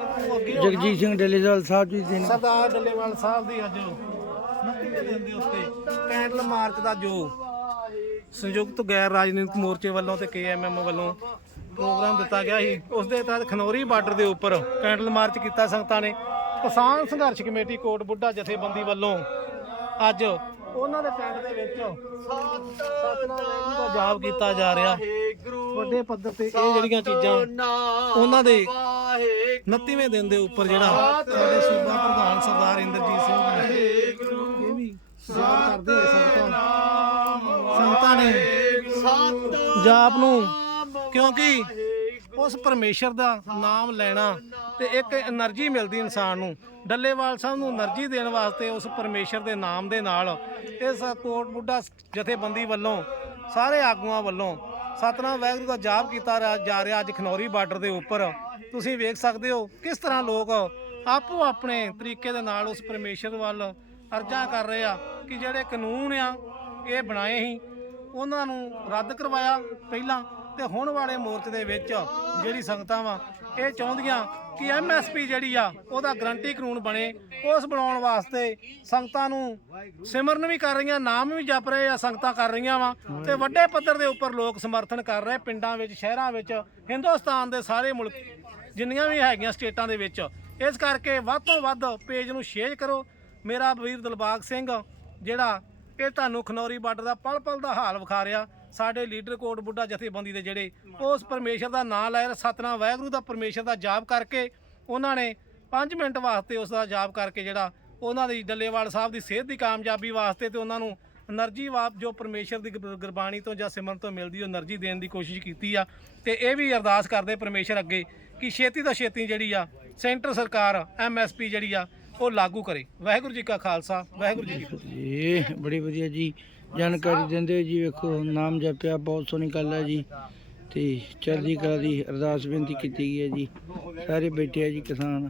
ਜਗਜੀਤ ਸਿੰਘ ਡੱਲੇਵਾਲ ਸਾਹਿਬ ਜੀ ਦੇ ਸਰਦਾਰ ਡੱਲੇਵਾਲ ਸਾਹਿਬ ਦੀ ਅੱਜ 29ਵੇਂ ਦਿਨ ਦੇ ਉੱਤੇ ਕੈਂਡਲ ਮਾਰਚ ਦਾ ਜੋ ਸੰਯੁਕਤ ਗੈਰ ਰਾਜਨੀਤਿਕ ਮੋਰਚੇ ਵੱਲੋਂ ਤੇ ਕੇਐਮਐਮ ਵੱਲੋਂ ਪ੍ਰੋਗਰਾਮ ਦਿੱਤਾ ਗਿਆ ਸੀ ਉਸ ਦੇ ਤਹਿਤ ਖਨੌਰੀ ਬਾਰਡਰ ਦੇ ਉੱਪਰ ਕੈਂਡਲ ਮਾਰਚ ਕੀਤਾ ਸੰਗਤਾਂ ਨੇ। ਕਿਸਾਨ ਸੰਘਰਸ਼ ਕਮੇਟੀ ਕੋਟ ਬੁੱਢਾ ਜਥੇਬੰਦੀ ਵੱਲੋਂ ਅੱਜ ਉਹਨਾਂ ਦੇ ਪਿੰਡ ਦੇ ਵਿੱਚ ਸਤਨਾਮ ਦਾ ਜਾਪ ਕੀਤਾ ਜਾ ਰਿਹਾ। ਵੱਡੇ ਪੱਧਰ ਤੇ ਇਹ ਜਿਹੜੀਆਂ ਚੀਜ਼ਾਂ ਉਹਨਾਂ ਦੇ 29ਵੇਂ ਦਿਨ ਦੇ ਉੱਪਰ ਜਿਹੜਾ ਸਾਡੇ ਸੂਬਾ ਪ੍ਰਧਾਨ ਸਰਦਾਰ ਇੰਦਰਜੀਤ ਸਿੰਘ ਨੇ ਇਹ ਵੀ ਸੇਵਾ ਕਰਦੇ ਸੰਤਾਂ ਸੰਤਾਂ ਨੇ ਜਾਪ ਨੂੰ ਕਿਉਂਕਿ ਉਸ ਪਰਮੇਸ਼ਰ ਦਾ ਨਾਮ ਲੈਣਾ ਤੇ ਇੱਕ એનર્ਜੀ ਮਿਲਦੀ ਇਨਸਾਨ ਨੂੰ। ਡੱਲੇਵਾਲ ਸਾਹਿਬ ਨੂੰ એનર્ਜੀ ਦੇਣ ਵਾਸਤੇ ਉਸ ਪਰਮੇਸ਼ਰ ਦੇ ਨਾਮ ਦੇ ਨਾਲ ਇਸ ਕੋਟ ਬੁੱਢਾ ਜਥੇਬੰਦੀ ਵੱਲੋਂ ਸਾਰੇ ਆਗੂਆਂ ਵੱਲੋਂ ਸਤਨਾਮ ਵਾਹਿਗੁਰੂ ਦਾ ਜਾਪ ਕੀਤਾ ਰਿਹਾ- ਜਾ ਰਿਹਾ ਅੱਜ ਖਨੌਰੀ ਬਾਰਡਰ ਦੇ ਉੱਪਰ। ਤੁਸੀਂ ਵੇਖ ਸਕਦੇ ਹੋ ਕਿਸ ਤਰ੍ਹਾਂ ਲੋਕ ਆਪੋ ਆਪਣੇ ਤਰੀਕੇ ਦੇ ਨਾਲ ਉਸ ਪਰਮੇਸ਼ਰ ਵੱਲ ਅਰਜ਼ਾ ਕਰ ਰਹੇ ਆ ਕਿ ਜਿਹੜੇ ਕਾਨੂੰਨ ਆ, ਇਹ ਬਣਾਏ ਸੀ, ਉਹਨਾਂ ਨੂੰ ਰੱਦ ਕਰਵਾਇਆ ਪਹਿਲਾਂ ਤੇ ਹੁਣ ਵਾਲੇ ਮੋਰਚੇ ਦੇ ਵਿੱਚ ਜਿਹੜੀ ਸੰਗਤਾਂ ਵਾ, ਇਹ ਚਾਹੁੰਦੀਆਂ ਕਿ ਐਮਐਸਪੀ ਜਿਹੜੀ ਆ, ਉਹਦਾ ਗਰੰਟੀ ਕਾਨੂੰਨ ਬਣੇ। ਉਸ ਬਣਾਉਣ ਵਾਸਤੇ ਸੰਗਤਾਂ ਨੂੰ ਸਿਮਰਨ ਵੀ ਕਰ ਰਹੀਆਂ, ਨਾਮ ਵੀ ਜਪ ਰਹੇ ਆ, ਸੰਗਤਾਂ ਕਰ ਰਹੀਆਂ ਵਾ। ਤੇ ਵੱਡੇ ਪੱਧਰ ਦੇ ਉੱਪਰ ਲੋਕ ਸਮਰਥਨ ਕਰ ਰਹੇ ਪਿੰਡਾਂ ਵਿੱਚ, ਸ਼ਹਿਰਾਂ ਵਿੱਚ, ਹਿੰਦੁਸਤਾਨ ਦੇ ਸਾਰੇ ਮੁਲਕ, ਜਿੰਨੀਆਂ ਵੀ ਹੈਗੀਆਂ ਸਟੇਟਾਂ ਦੇ ਵਿੱਚ। ਇਸ ਕਰਕੇ ਵੱਧ ਤੋਂ ਵੱਧ ਪੇਜ ਨੂੰ ਸ਼ੇਅਰ ਕਰੋ। ਮੇਰਾ ਵੀਰ ਦਿਲਬਾਗ ਸਿੰਘ, ਜਿਹੜਾ ਇਹ ਤੁਹਾਨੂੰ ਖਨੌਰੀ ਬਾਰਡਰ ਦਾ ਪਲ ਪਲ ਦਾ ਹਾਲ ਵਿਖਾ ਰਿਹਾ। ਸਾਡੇ ਲੀਡਰ ਕੋਟ ਬੁੱਢਾ ਜਥੇਬੰਦੀ ਦੇ ਜਿਹੜੇ ਉਸ ਪਰਮੇਸ਼ਰ ਦਾ ਨਾਮ ਲੈ ਸਤਨਾਮ ਵਾਹਿਗੁਰੂ ਦਾ ਪਰਮੇਸ਼ਰ ਦਾ ਜਾਪ ਕਰਕੇ ਉਹਨਾਂ ਨੇ 5 ਮਿੰਟ ਵਾਸਤੇ ਉਸ ਦਾ ਜਾਪ ਕਰਕੇ ਜਿਹੜਾ ਉਹਨਾਂ ਦੀ ਡੱਲੇਵਾਲ ਸਾਹਿਬ ਦੀ ਸਿਹਤ ਦੀ ਕਾਮਯਾਬੀ ਵਾਸਤੇ ਤੇ ਉਹਨਾਂ ਨੂੰ એનર્ਜੀ ਵਾਪ ਜੋ ਪਰਮੇਸ਼ਰ ਦੀ ਗੁਰਬਾਣੀ ਤੋਂ ਜਾਂ ਸਿਮਰਨ ਤੋਂ ਮਿਲਦੀ ਉਹ એનર્ਜੀ ਦੇਣ ਦੀ ਕੋਸ਼ਿਸ਼ ਕੀਤੀ ਆ। ਤੇ ਇਹ ਵੀ ਅਰਦਾਸ ਕਰਦੇ ਪਰਮੇਸ਼ਰ ਅੱਗੇ ਕਿ ਛੇਤੀ ਤੋਂ ਛੇਤੀ ਜਿਹੜੀ ਆ ਸੈਂਟਰ ਸਰਕਾਰ ਐਮਐਸਪੀ ਜਿਹੜੀ ਆ ਉਹ ਲਾਗੂ ਕਰੇ। ਵਾਹਿਗੁਰੂ ਜੀ ਕਾ ਖਾਲਸਾ ਵਾਹਿਗੁਰੂ ਜੀ ਕੀ ਫਤਿਹ। ਇਹ ਬੜੀ ਵਧੀਆ ਜੀ ਜਾਣਕਾਰੀ ਦਿੰਦੇ ਹੋ ਜੀ ਵੇਖੋ ਨਾਮ ਜਪਿਆ ਬਹੁਤ ਸੋਹਣੀ ਗੱਲ ਹੈ ਜੀ। ਤੇ ਚੜ੍ਹਦੀ ਕਲਾ ਦੀ ਅਰਦਾਸ ਬੇਨਤੀ ਕੀਤੀ ਗਈ ਹੈ ਜੀ। ਸਾਰੇ ਬੈਠੇ ਆ ਜੀ ਕਿਸਾਨ।